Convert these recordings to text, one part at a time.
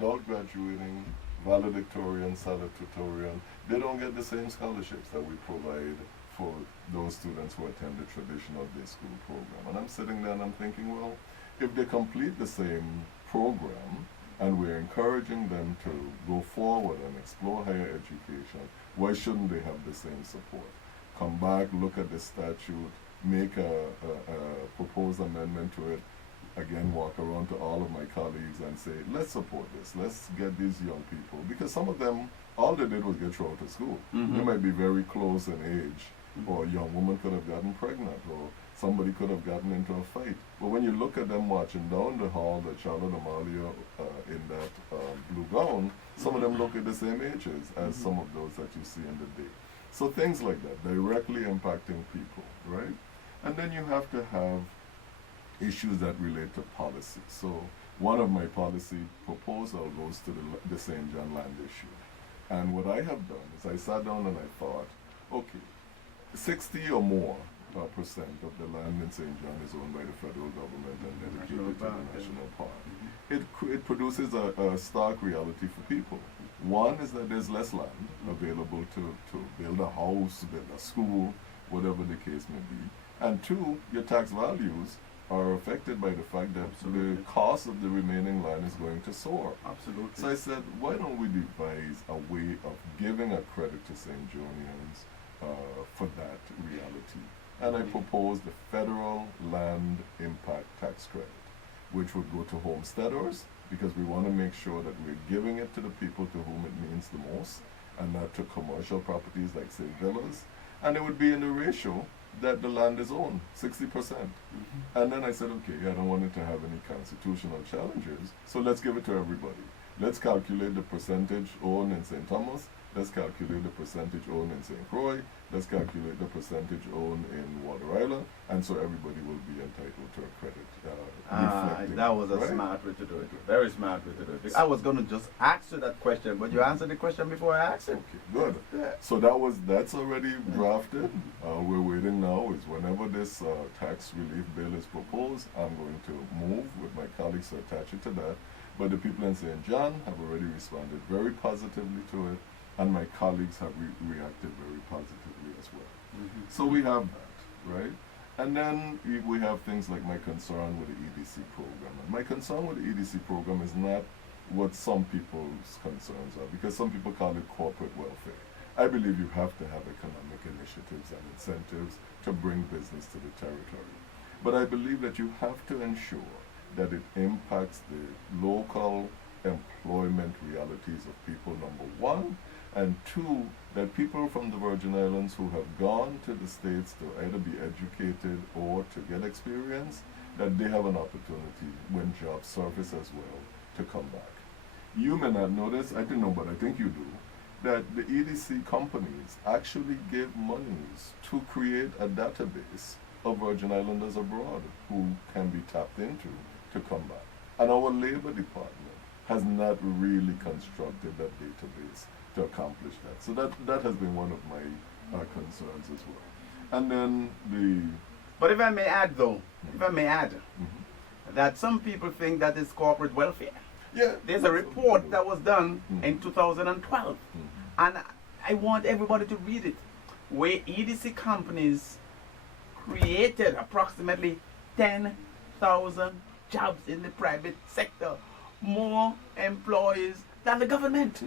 adult graduating, valedictorian, salutatorian, they don't get the same scholarships that we provide for those students who attend the traditional day school program. And I'm sitting there and I'm thinking, well, if they complete the same program and we're encouraging them to go forward and explore higher education, why shouldn't they have the same support? Come back, look at the statute, make a proposed amendment to it, again walk around to all of my colleagues and say, let's support this, let's get these young people, because some of them, all they did was get thrown out of school. They might be very close in age, or a young woman could have gotten pregnant, or somebody could have gotten into a fight. But when you look at them marching down the hall, the Charlotte Amalia in that blue gown, some of them look at the same ages as some of those that you see in the day. So things like that, directly impacting people, right? And then you have to have issues that relate to policy. So one of my policy proposal goes to the St. John land issue. And what I have done is I sat down and I thought, okay, 60 or more percent of the land in St. John is owned by the federal government and dedicated to the national park. It produces a stark reality for people. One is that there's less land available to build a house, build a school, whatever the case may be. And two, your tax values are affected by the fact that the cost of the remaining land is going to soar. Absolutely. So I said, why don't we devise a way of giving a credit to St. Johnians for that reality? And I proposed the federal land impact tax credit, which would go to homesteaders, because we want to make sure that we're giving it to the people to whom it means the most, and not to commercial properties like, say, villas. And it would be in the ratio that the land is owned, 60%. And then I said, okay, I don't want it to have any constitutional challenges, so let's give it to everybody. Let's calculate the percentage owned in St. Thomas, let's calculate the percentage owned in St. Croix, let's calculate the percentage owned in Water Island, and so everybody will be entitled to a credit. That was a smart way to do it. Very smart way to do it. I was going to just ask you that question, but you answered the question before I asked it. Okay, good. Yeah. So that's already drafted. We're waiting now is whenever this tax relief bill is proposed, I'm going to move with my colleagues to attach it to that. But the people in St. John have already responded very positively to it, and my colleagues have reacted very positively as well. So we have that, right? And then we have things like my concern with the EDC program. And my concern with the EDC program is not what some people's concerns are, because some people call it corporate welfare. I believe you have to have economic initiatives and incentives to bring business to the territory. But I believe that you have to ensure that it impacts the local employment realities of people, number one, and two, that people from the Virgin Islands who have gone to the States to either be educated or to get experience, that they have an opportunity when jobs surface as well to come back. You may not know this, I don't know, but I think you do, that the EDC companies actually give monies to create a database of Virgin Islanders abroad who can be tapped into to come back. And our Labor Department has not really constructed that database to accomplish that. So that has been one of my concerns as well. And then But if I may add though, that some people think that is corporate welfare. Yeah. There's a report that was done in 2012, and I want everybody to read it, where EDC companies created approximately 10,000 jobs in the private sector, more employees than the government.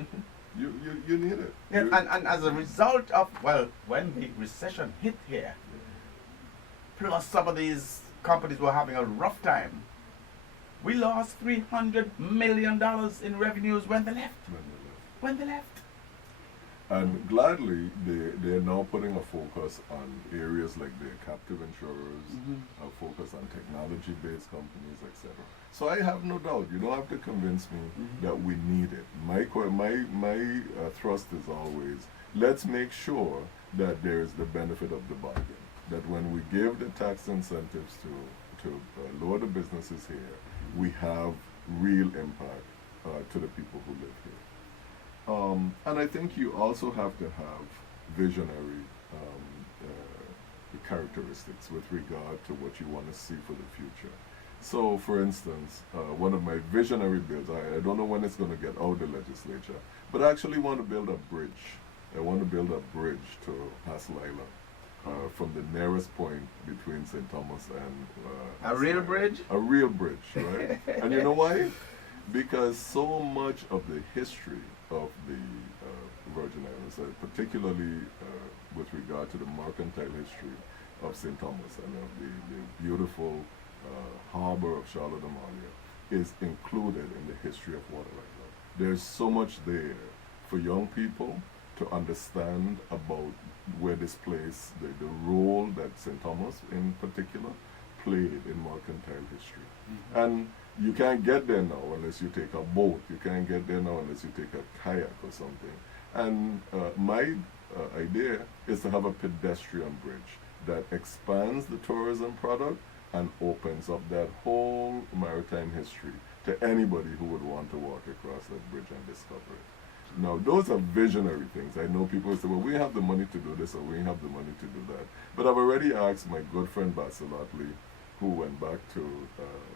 You need it. Yeah, and as a result of, when the recession hit here, plus some of these companies were having a rough time, we lost $300 million in revenues when they left. And gladly, they're now putting a focus on areas like their captive insurers, a focus on technology-based companies, etc. So I have no doubt. You don't have to convince me that we need it. My thrust is always, let's make sure that there is the benefit of the bargain. That when we give the tax incentives to lower the businesses here, we have real impact to the people who live here. And I think you also have to have visionary characteristics with regard to what you want to see for the future. So, for instance, one of my visionary bills, I don't know when it's going to get out of the legislature, but I actually want to build a bridge. I want to build a bridge to Haslila from the nearest point between St. Thomas and a real bridge? A real bridge, right? And you know why? Because so much of the history of the Virgin Islands, particularly with regard to the mercantile history of St. Thomas and of the beautiful harbor of Charlotte Amalia, is included in the history of Water Island. There's so much there for young people to understand about where this place, the role that St. Thomas in particular played in mercantile history. Mm-hmm. And you can't get there now unless you take a boat. You can't get there now unless you take a kayak or something. And my idea is to have a pedestrian bridge that expands the tourism product and opens up that whole maritime history to anybody who would want to walk across that bridge and discover it. Now, those are visionary things. I know people say, well, we have the money to do this or we have the money to do that. But I've already asked my good friend Basil Otley, who went back to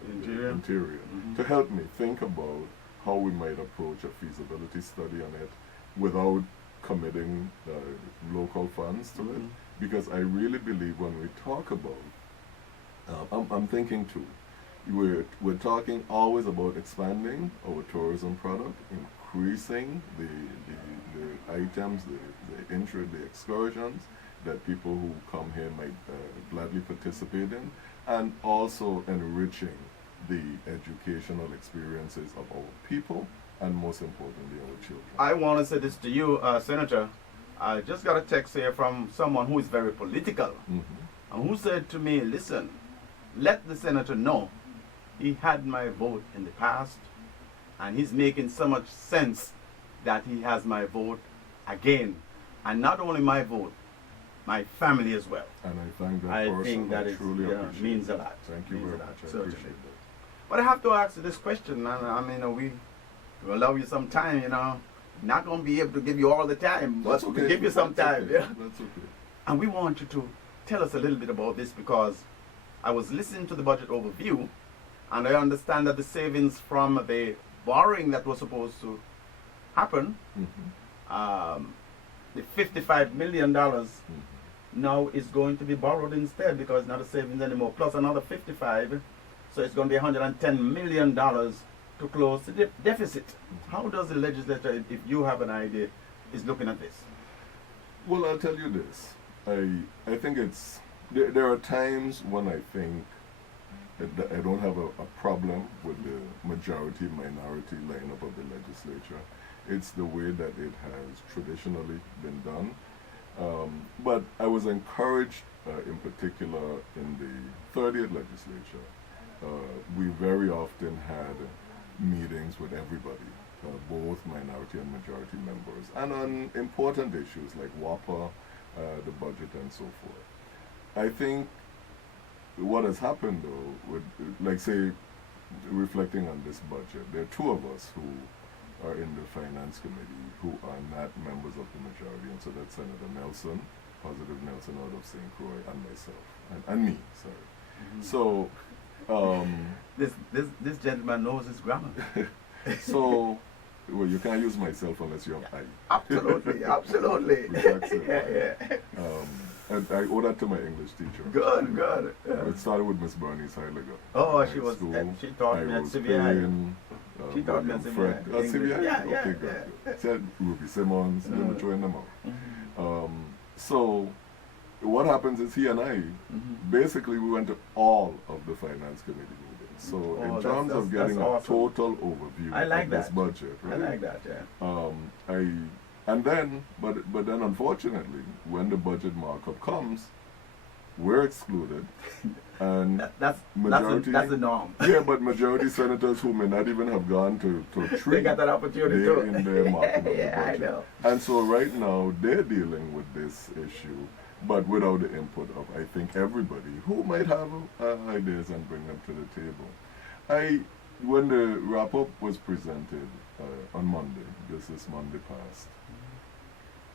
Interior mm-hmm. to help me think about how we might approach a feasibility study on it without committing local funds to mm-hmm. it. Because I really believe when we talk about, I'm thinking too, we're talking always about expanding our tourism product, increasing the items, the excursions that people who come here might gladly participate in, and also enriching the educational experiences of our people, and most importantly, our children. I want to say this to you, Senator. I just got a text here from someone who is very political, mm-hmm. and who said to me, listen, let the senator know he had my vote in the past, and he's making so much sense that he has my vote again. And not only my vote, my family as well. And I thank that I person. think that means a lot. Thank you very much. I appreciate that. But I have to ask you this question, and I mean, we allow you some time, you know. Not going to be able to give you all the time, but okay. we'll give you some time. Okay. Yeah? That's okay. And we want you to tell us a little bit about this, because I was listening to the budget overview, and I understand that the savings from the borrowing that was supposed to happen, mm-hmm. The $55 million mm-hmm. now is going to be borrowed instead, because it's not a savings anymore, plus another 55, so it's going to be $110 million to close the deficit. Mm-hmm. How does the legislature, if you have an idea, is looking at this? Well, I'll tell you this. I think it's, there are times when I think that I don't have a problem with the majority-minority lineup of the legislature. It's the way that it has traditionally been done. But I was encouraged, in particular, in the 30th legislature. We very often had meetings with everybody, both minority and majority members, and on important issues like WAPA, the budget, and so forth. I think what has happened, though, with, like, say, reflecting on this budget, there are two of us who are in the Finance Committee who are not members of the majority, and so that's Senator Nelson, Positive Nelson out of St. Croix, and myself, and me, sorry. Mm-hmm. So, this gentleman knows his grammar. So, well, you can't use myself unless you have I. Absolutely, absolutely. Yeah. And I owe that to my English teacher. Good, good. Yeah. It started with Miss Bernice Heidegger. Oh, she was. She taught me at CVI. She taught me at CVI. Yeah. Okay, good. Said Ruby Simmons. They were throwing them out. Mm-hmm. So, what happens is he and I, mm-hmm. basically, we went to all of the Finance Committee meetings. So, in terms of getting a total overview of this budget, right? I like that. Yeah. And then, but then unfortunately, when the budget markup comes, we're excluded, and that's the norm. Yeah, but majority senators who may not even have gone to treat, they got that opportunity they're in their markup of the budget. I know. And so right now they're dealing with this issue, but without the input of, I think, everybody who might have ideas and bring them to the table. When the wrap-up was presented on Monday, this Monday past,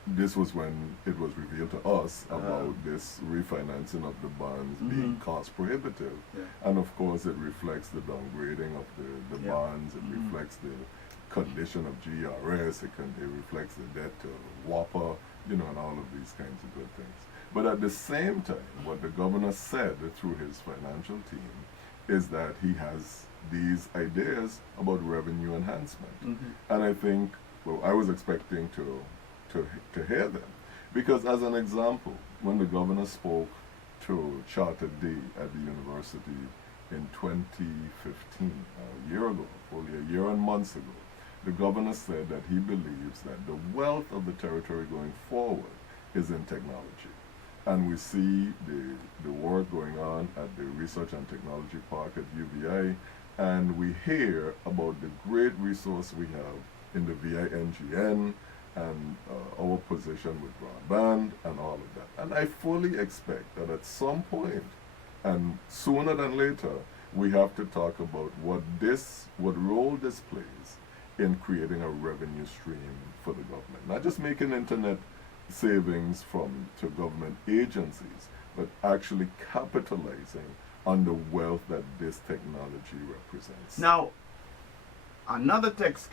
this was when it was revealed to us about this refinancing of the bonds being cost prohibitive. Yeah. And of course it reflects the downgrading of the bonds, it reflects the condition of GRS, it reflects the debt to WAPA, and all of these kinds of good things. But at the same time, what the governor said through his financial team is that he has these ideas about revenue enhancement. And I think, well, I was expecting to hear them. Because as an example, when the governor spoke to Charter D at the university in 2015, a year ago, only a year and months ago, the governor said that he believes that the wealth of the territory going forward is in technology. And we see the work going on at the Research and Technology Park at UVI, and we hear about the great resource we have in the VINGN and our position with broadband and all of that. And I fully expect that at some point, and sooner than later, we have to talk about what role this plays in creating a revenue stream for the government. Not just making internet savings to government agencies, but actually capitalizing on the wealth that this technology represents. Now, another text